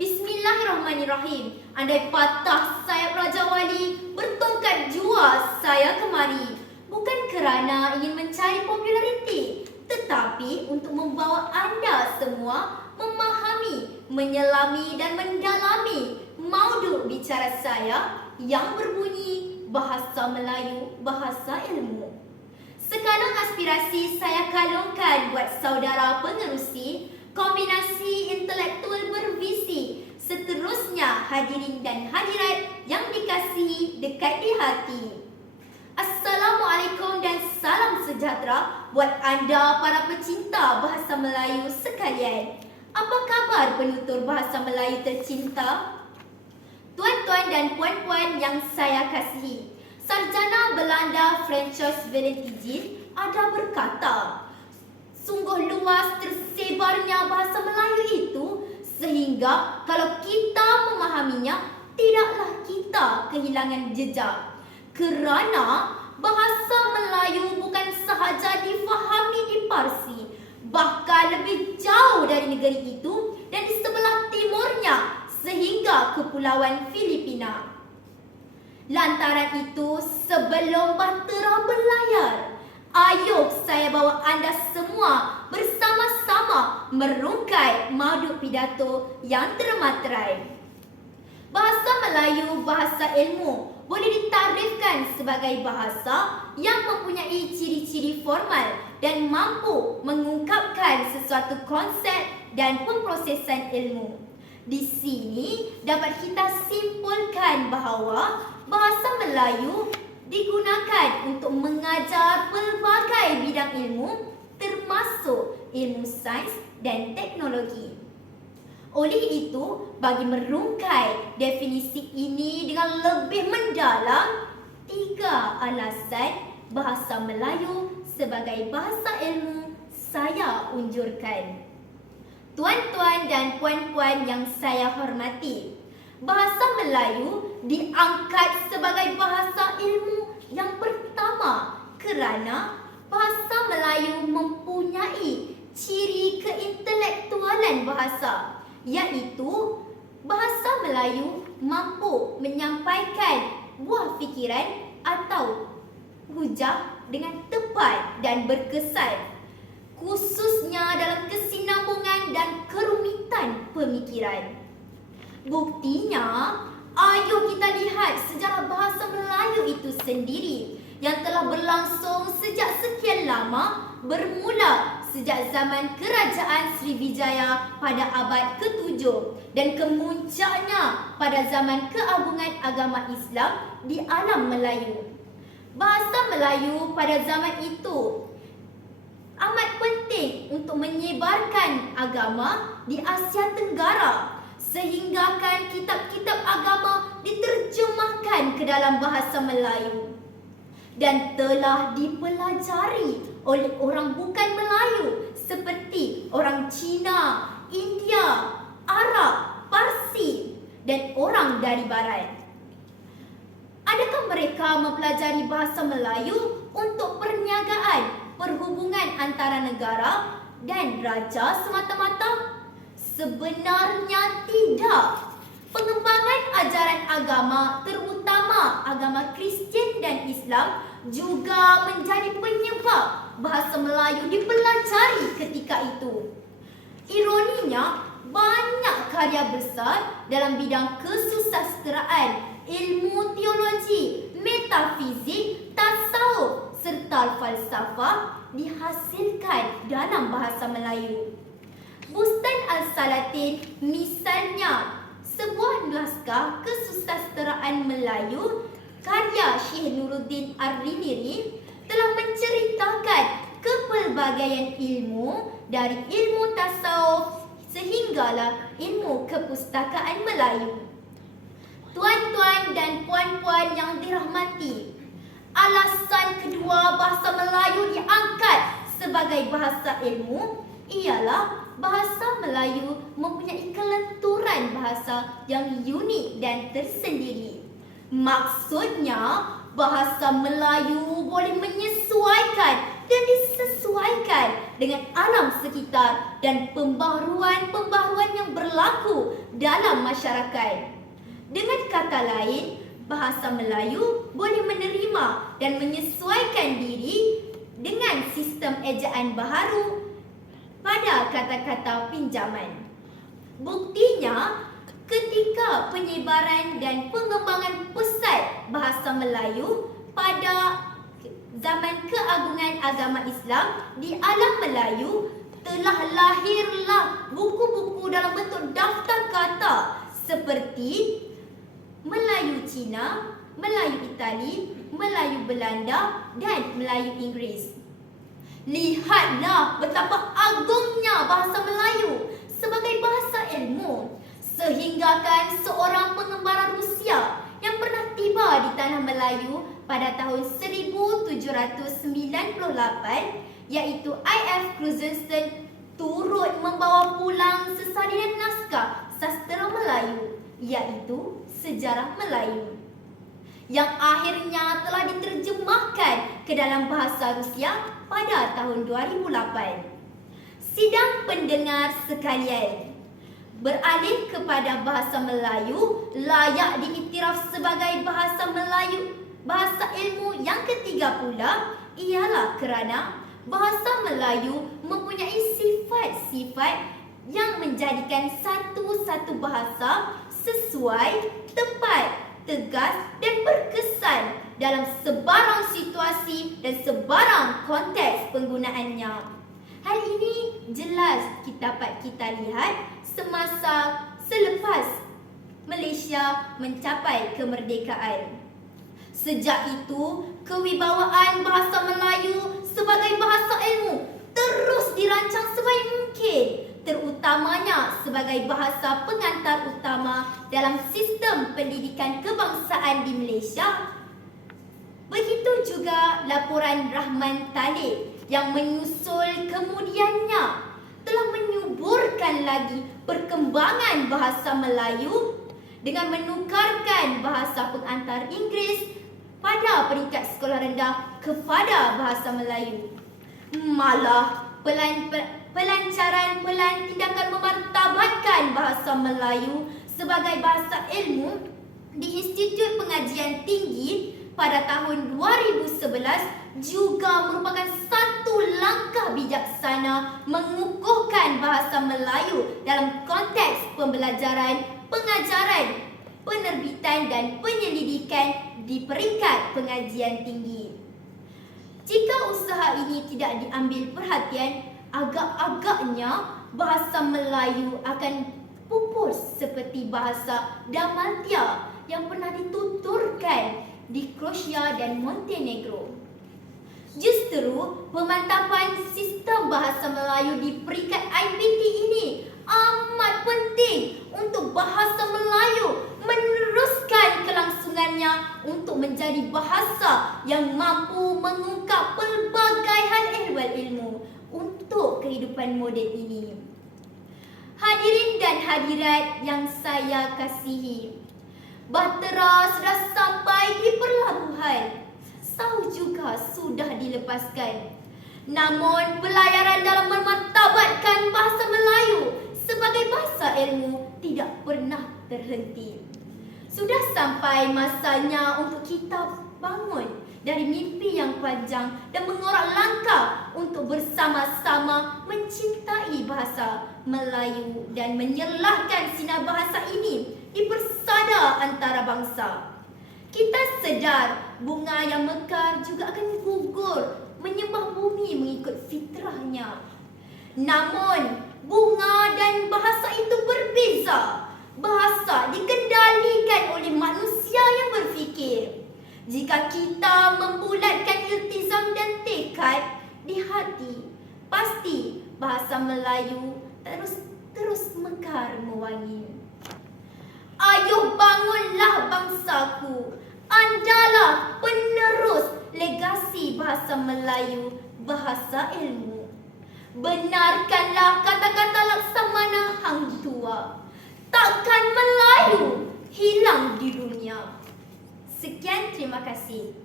Bismillahirrahmanirrahim. Andai patah sayap Raja Wali, bertongkat jua saya kemari. Bukan kerana ingin mencari populariti, tetapi untuk membawa anda semua memahami, menyelami dan mendalami mauduk bicara saya yang berbunyi Bahasa Melayu, Bahasa Ilmu. Sekalung aspirasi saya kalungkan buat saudara pengerusi, kombinasi intelektual bervisi. Seterusnya hadirin dan hadirat yang dikasihi dekat di hati. Assalamualaikum dan salam sejahtera buat anda para pecinta bahasa Melayu sekalian. Apa khabar penutur bahasa Melayu tercinta? Tuan-tuan dan puan-puan yang saya kasihi, sarjana Belanda Francois Valentijn ada berkata, sungguh luas tersebarnya bahasa Melayu itu sehingga kalau kita memahaminya, tidaklah kita kehilangan jejak. Kerana bahasa Melayu bukan sahaja difahami di Parsi, bahkan lebih jauh dari negeri itu dan di sebelah timurnya sehingga Kepulauan Filipina. Lantaran itu, sebelum bahtera berlayar, ayo saya bawa anda semua bersama-sama merungkai mauduk pidato yang termaterai. Bahasa Melayu, bahasa ilmu, boleh ditarifkan sebagai bahasa yang mempunyai ciri-ciri formal dan mampu mengungkapkan sesuatu konsep dan pemprosesan ilmu. Di sini dapat kita simpulkan bahawa bahasa Melayu digunakan untuk mengajar pelbagai bidang ilmu termasuk ilmu sains dan teknologi. Oleh itu, bagi merungkai definisi ini dengan lebih mendalam, 3 alasan bahasa Melayu sebagai bahasa ilmu saya unjurkan. Tuan-tuan dan puan-puan yang saya hormati, bahasa Melayu diangkat sebagai bahasa ilmu yang pertama kerana bahasa Melayu mempunyai ciri keintelektualan bahasa, iaitu bahasa Melayu mampu menyampaikan buah fikiran atau hujah dengan tepat dan berkesan, khususnya dalam kesinambungan dan kerumitan pemikiran. Buktinya, ayo kita lihat sejarah bahasa Melayu itu sendiri yang telah berlangsung sejak sekian lama, bermula sejak zaman Kerajaan Sriwijaya pada abad ke-7 dan kemuncaknya pada zaman keagungan agama Islam di alam Melayu. Bahasa Melayu pada zaman itu amat penting untuk menyebarkan agama di Asia Tenggara, sehinggakan kitab-kitab agama diterjemahkan ke dalam bahasa Melayu dan telah dipelajari oleh orang bukan Melayu seperti orang Cina, India, Arab, Parsi dan orang dari Barat. Adakah mereka mempelajari bahasa Melayu untuk perniagaan, perhubungan antara negara dan raja semata-mata? Sebenarnya tidak. Pengembangan ajaran agama, terutama agama Kristian dan Islam, juga menjadi penyebab bahasa Melayu dipelajari ketika itu. Ironinya, banyak karya besar dalam bidang kesusasteraan, ilmu teologi, metafizik, tasawuf serta falsafah dihasilkan dalam bahasa Melayu. Bustan Al-Salatin misalnya, sebuah naskah kesusasteraan Melayu karya Syekh Nuruddin Ar-Riniri telah menceritakan kepelbagaian ilmu dari ilmu tasawuf sehinggalah ilmu kepustakaan Melayu. Tuan-tuan dan puan-puan yang dirahmati, alasan kedua bahasa Melayu diangkat sebagai bahasa ilmu ialah bahasa Melayu mempunyai kelenturan bahasa yang unik dan tersendiri. Maksudnya, bahasa Melayu boleh menyesuaikan dan disesuaikan dengan alam sekitar dan pembaharuan-pembaharuan yang berlaku dalam masyarakat. Dengan kata lain, bahasa Melayu boleh menerima dan menyesuaikan diri dengan sistem ejaan baharu pada kata-kata pinjaman. Buktinya, ketika penyebaran dan pengembangan pesat bahasa Melayu pada zaman keagungan agama Islam di alam Melayu, telah lahirlah buku-buku dalam bentuk daftar kata seperti Melayu Cina, Melayu Itali, Melayu Belanda dan Melayu Inggeris. Lihatlah betapa agungnya bahasa Melayu sebagai bahasa ilmu, sehinggakan seorang pengembara Rusia yang pernah tiba di tanah Melayu pada tahun 1798, iaitu I.F. Krusenstern, turut membawa pulang sesalinan naskah sastra Melayu, iaitu Sejarah Melayu, yang akhirnya telah diterjemahkan ke dalam bahasa Rusia pada tahun 2008. Sidang pendengar sekalian, beralih kepada bahasa Melayu layak diiktiraf sebagai bahasa Melayu, bahasa ilmu yang ketiga pula ialah kerana bahasa Melayu mempunyai sifat-sifat yang menjadikan satu-satu bahasa sesuai, tepat, tegas dan berkesan dalam sebarang situasi dan sebarang konteks penggunaannya. Hal ini jelas dapat kita lihat semasa selepas Malaysia mencapai kemerdekaan. Sejak itu, kewibawaan bahasa Melayu sebagai bahasa ilmu terus dirancang sebaik mungkin, terutamanya sebagai bahasa pengantar utama dalam sistem pendidikan kebangsaan di Malaysia. Begitu juga laporan Rahman Talib yang menyusul kemudiannya telah menyuburkan lagi perkembangan bahasa Melayu dengan menukarkan bahasa pengantar Inggeris pada peringkat sekolah rendah kepada bahasa Melayu. Malah pelancaran tindakan memartabatkan bahasa Melayu sebagai bahasa ilmu di Institut Pengajian Tinggi pada tahun 2011 juga merupakan satu langkah bijaksana mengukuhkan bahasa Melayu dalam konteks pembelajaran, pengajaran, penerbitan dan penyelidikan di peringkat pengajian tinggi. Jika usaha ini tidak diambil perhatian, agak-agaknya bahasa Melayu akan pupus seperti bahasa Dalmatia yang pernah dituturkan di Croatia dan Montenegro. Justru pemantapan sistem bahasa Melayu di peringkat IPT ini amat penting untuk bahasa Melayu meneruskan kelangsungannya untuk menjadi bahasa yang mampu mengungkap pelbagai hal ehwal ilmu untuk kehidupan moden ini. Hadirin dan hadirat yang saya kasihi, bahtera sudah sampai di pelabuhan. Sau juga sudah dilepaskan. Namun pelayaran dalam memartabatkan bahasa Melayu sebagai bahasa ilmu tidak pernah terhenti. Sudah sampai masanya untuk kita bangun dari mimpi yang panjang dan mengorak langkah untuk bersama-sama mencintai bahasa Melayu dan menyerlahkan sinar bahasa ini di persada antara bangsa. Kita sedar bunga yang mekar juga akan gugur menyembah bumi mengikut fitrahnya. Namun, bunga dan bahasa itu berbeza. Bahasa dikendalikan oleh manusia yang berfikir. Jika kita membulatkan iltizam dan tekad di hati, pasti bahasa Melayu terus mekar mewangi. Ayuh bangunlah bangsaku, andalah penerus legasi bahasa Melayu, bahasa ilmu. Benarkanlah kata-kata Laksamana Hang Tuah, takkan Melayu hilang di dunia. Sekian, terima kasih.